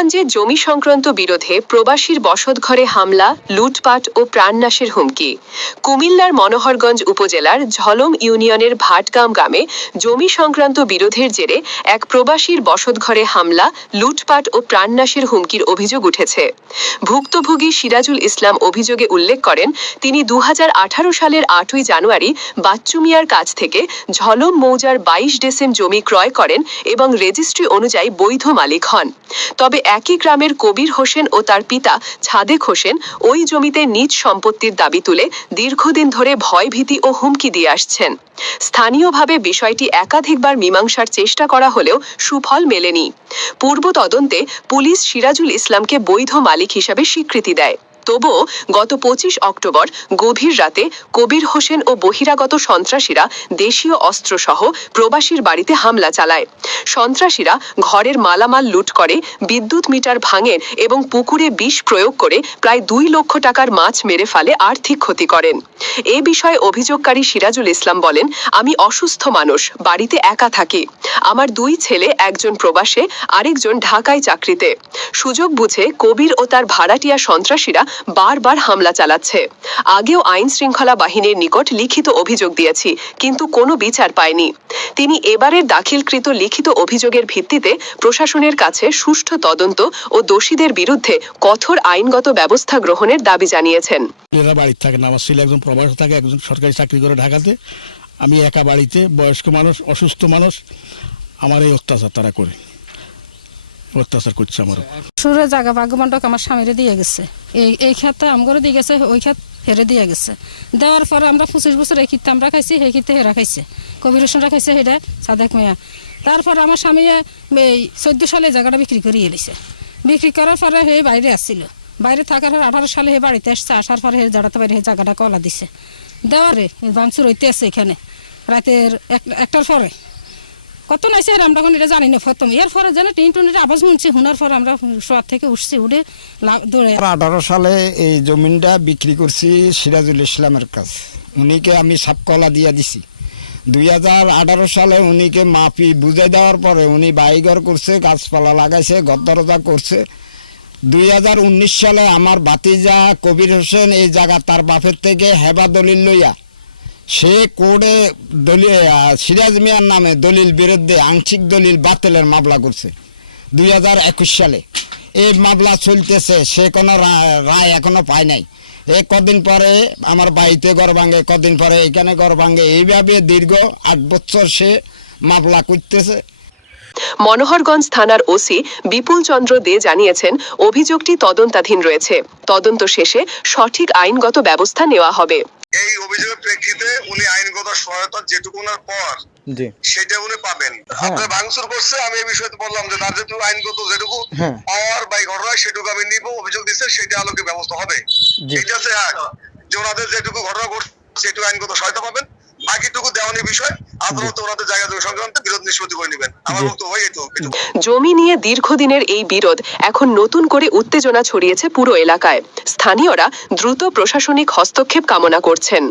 মনোহরগঞ্জে জমি সংক্রান্ত বিরোধে প্রবাসীর বসতঘরে হামলা, লুটপাট ও প্রাণনাশের হুমকি। কুমিল্লার মনোহরগঞ্জ উপজেলার ঝলম ইউনিয়নের ভাটগাম গ্রামে জমি সংক্রান্ত বিরোধের জেরে এক প্রবাসীর বসতঘরে হামলা, লুটপাট ও প্রাণনাশের হুমকির অভিযোগ উঠেছে। ভুক্তভোগী সিরাজুল ইসলাম অভিযোগে উল্লেখ করেন, তিনি দু হাজার আঠারো সালের আটই জানুয়ারি বাচ্চু মিয়ার কাছ থেকে ঝলম মৌজার বাইশ ডেসেম জমি ক্রয় করেন এবং রেজিস্ট্রি অনুযায়ী বৈধ মালিক হন। তবে একই গ্রামের কবির হোসেন ও তার পিতা ছাদেক হোসেন ওই জমিতে নিজ সম্পত্তির দাবি তুলে দীর্ঘদিন ধরে ভয়ভীতি ও হুমকি দিয়ে আসছেন। স্থানীয়ভাবে বিষয়টি একাধিকবার মীমাংসার চেষ্টা করা হলেও সুফল মেলেনি। পূর্ব তদন্তে পুলিশ সিরাজুল ইসলামকে বৈধ মালিক হিসাবে স্বীকৃতি দেয়। তবুও গত পঁচিশ অক্টোবর গভীর রাতে কবির হোসেন ও বহিরাগত সন্ত্রাসীরা দেশীয় অস্ত্রসহ প্রবাসীর বাড়িতে হামলা চালায়। সন্ত্রাসীরা ঘরের মালামাল লুট করে, বিদ্যুৎ মিটার ভাঙেন এবং পুকুরে বিষ প্রয়োগ করে প্রায় দুই লক্ষ টাকার মাছ মেরে ফেলে আর্থিক ক্ষতি করেন। এ বিষয়ে অভিযোগকারী সিরাজুল ইসলাম বলেন, আমি অসুস্থ মানুষ, বাড়িতে একা থাকি। আমার দুই ছেলে, একজন প্রবাসে, আরেকজন ঢাকায় চাকরিতে। সুযোগ বুঝে কবির ও তার ভাড়াটিয়া সন্ত্রাসীরা বারবার হামলা চালাচ্ছে। আগেও আইন শৃঙ্খলা বাহিনীর নিকট লিখিত অভিযোগ দিয়েছি, কিন্তু কোনো বিচার পায়নি। তিনি এবারের দাখিলকৃত লিখিত অভিযোগের ভিত্তিতে প্রশাসনের কাছে সুষ্ঠু তদন্ত ও দোষীদের বিরুদ্ধে কঠোর আইনগত ব্যবস্থা গ্রহণের দাবি জানিয়েছেন। বাড়িতে থাকে না, আমার ছেলে একজন প্রবাসে থাকে, একজন সরকারি চাকরি করে ঢাকাতে। আমি একা বাড়িতে বয়স্ক মানুষ, অসুস্থ মানুষ, আমার এই অত্যাচার তারা করে। অত্যাচার করছে আমার। সুরের জায়গা ভাগ্যমণ্ডক আমার স্বামীরে দিয়ে গেছে। এই এই ক্ষেত্রে আমগরে দিয়ে গেছে, ওই ক্ষেত হেরে দিয়ে গেছে। দেওয়ার পরে আমরা পঁচিশ বছর এই ক্ষেত্রে আমরা খাইছি, সেই ক্ষেত্রে হেরা খাইছে। কবির হোসেনরা খাইছে সেটা সাদেক মিয়া তারপরে আমার স্বামী এই চোদ্দ সালে জায়গাটা বিক্রি করে এলিছে বিক্রি করার পরে হে বাইরে আসছিল। বাইরে থাকার পর আঠারো সালে হে বাড়িতে আসছে, আসার পরে হে জায়গাতে বাইরে হে জায়গাটা কলা দিছে। দেওয়ারে ভাঙচুর হইতে আছে এখানে। রাতের এক- একটার পরে কত নাইছে আর আমরা এটা জানি না প্রথম। এর পরে যেন টিন টুনের আওয়াজ শুনছি, শোনার পরে আমরা শোয়ার থেকে উঠছি, উঠে দৌড়ে। আঠারো সালে এই জমিনটা বিক্রি করছি সিরাজুল ইসলামের কাছে। উনিকে আমি সাপকলা দিয়ে দিছি। দুই হাজার আঠারো সালে উনিকে মাপি বুঝে দেওয়ার পরে উনি বাইঘর করছে, গাছপালা লাগাইছে গদ্দরজা করছে। দুই হাজার উনিশ সালে আমার বাতিজা কবির হোসেন এই জায়গা তার বাপের থেকে হেবা দলিল লইয়া সে কোর্টে দলিল সিরাজ মিয়ার নামে দলিল বিরুদ্ধে আংশিক দলিল বাতিলের মামলা করছে দুই হাজার একুশ সালে। এই মামলা চলতেছে, সে কোনো রায় এখনও পায় নাই। এ কদিন পরে আমার বাড়িতে ঘর ভাঙে, কদিন পরে এখানে ঘর ভাঙে। এইভাবে দীর্ঘ আট বছর সে মামলা করতেছে। মনোহরগঞ্জ থানার ওসি বিপুল চন্দ্র দে জানিয়েছেন অভিযোগটি তদন্তাধীন রয়েছে। তদন্ত শেষে সঠিক আইনগত ব্যবস্থা নেওয়া হবে। এই অভিযোগের প্রেক্ষিতে উনি আইনগত সহায়তা যেটুকুনার পর সেটা উনি পাবেন। আপনার ভাঙচুর করছে আমি এই বিষয়ে বললাম যে তার যেটুকু আইনগত যেটুকু হ্যাঁ। পাওয়ার বা ঘটনা সেটুকু আমি নিব অভিযোগ দিচ্ছে সেটা আলোকে ব্যবস্থা হবে। এটা আছে হ্যাঁ। যে ওনাদের যেটুকু ঘটনা ঘটছে সেটুকু আইনগত সহায়তা পাবেন। বাকিটুকু দেওয়ানি বিষয়। আদালত ওনাদের জায়গা জমি সংক্রান্ত বিরোধ নিষ্পত্তি করে নেবেন। আমার। বক্তব্য এটুকু। জমি নিয়ে দীর্ঘদিনের এই বিরোধ এখন নতুন করে উত্তেজনা ছড়িয়েছে পুরো এলাকায়। স্থানীয়রা দ্রুত প্রশাসনিক হস্তক্ষেপ কামনা করছেন।